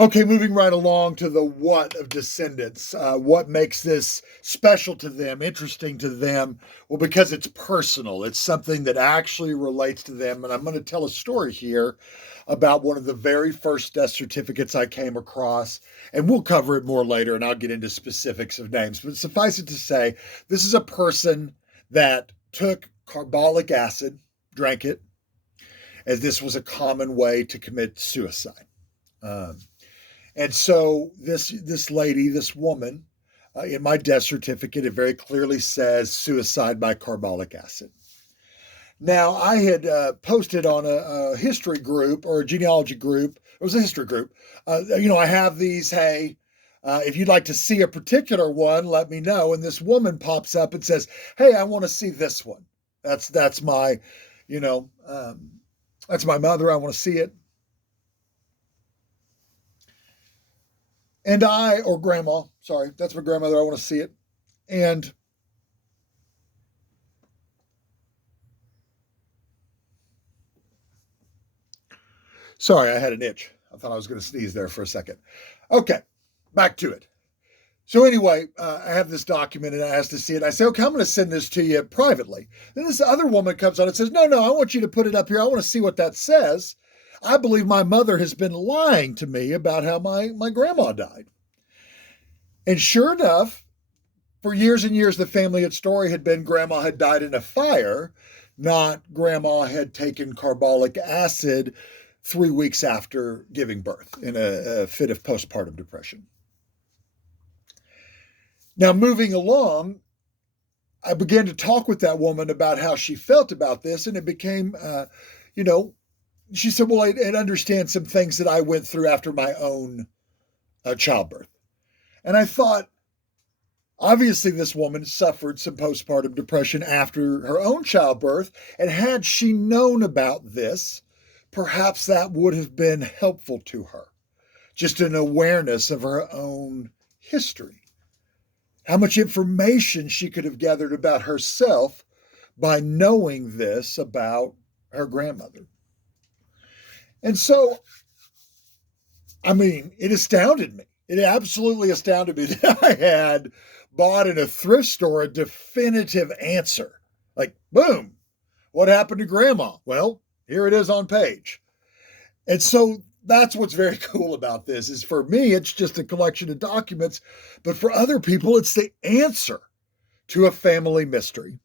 Okay, moving right along to the what of descendants. What makes this special to them, interesting to them? Well, because it's personal, it's something that actually relates to them. And I'm going to tell a story here about one of the very first death certificates I came across. And we'll cover it more later, and I'll get into specifics of names. But suffice it to say, this is a person that took carbolic acid, drank it, as this was a common way to commit suicide. Um, and so this lady, this woman, in my death certificate, it very clearly says suicide by carbolic acid. Now, I had posted on a history group or a genealogy group. It was a history group. I have these. Hey, if you'd like to see a particular one, let me know. And this woman pops up and says, "Hey, I want to see this one. That's my, you know, that's my mother. I want to see it." And or grandma, sorry, that's my grandmother. I want to see it. And sorry, I had an itch. I thought I was going to sneeze there for a second. Okay, back to it. So anyway, I have this document and I asked to see it. I say, okay, I'm going to send this to you privately. Then this other woman comes on and says, no, I want you to put it up here. I want to see what that says. I believe my mother has been lying to me about how my grandma died. And sure enough, for years and years, the family story had been grandma had died in a fire, not grandma had taken carbolic acid 3 weeks after giving birth in a fit of postpartum depression. Now, moving along, I began to talk with that woman about how she felt about this, and it became, you know, she said, well, it understands some things that I went through after my own childbirth. And I thought, obviously, this woman suffered some postpartum depression after her own childbirth, and had she known about this, perhaps that would have been helpful to her. Just an awareness of her own history. How much information she could have gathered about herself by knowing this about her grandmother. And so, I mean, it astounded me. It absolutely astounded me that I had bought in a thrift store a definitive answer. Like, boom, what happened to grandma? Well, here it is on page. And so that's what's very cool about this is for me, it's just a collection of documents, but for other people, it's the answer to a family mystery.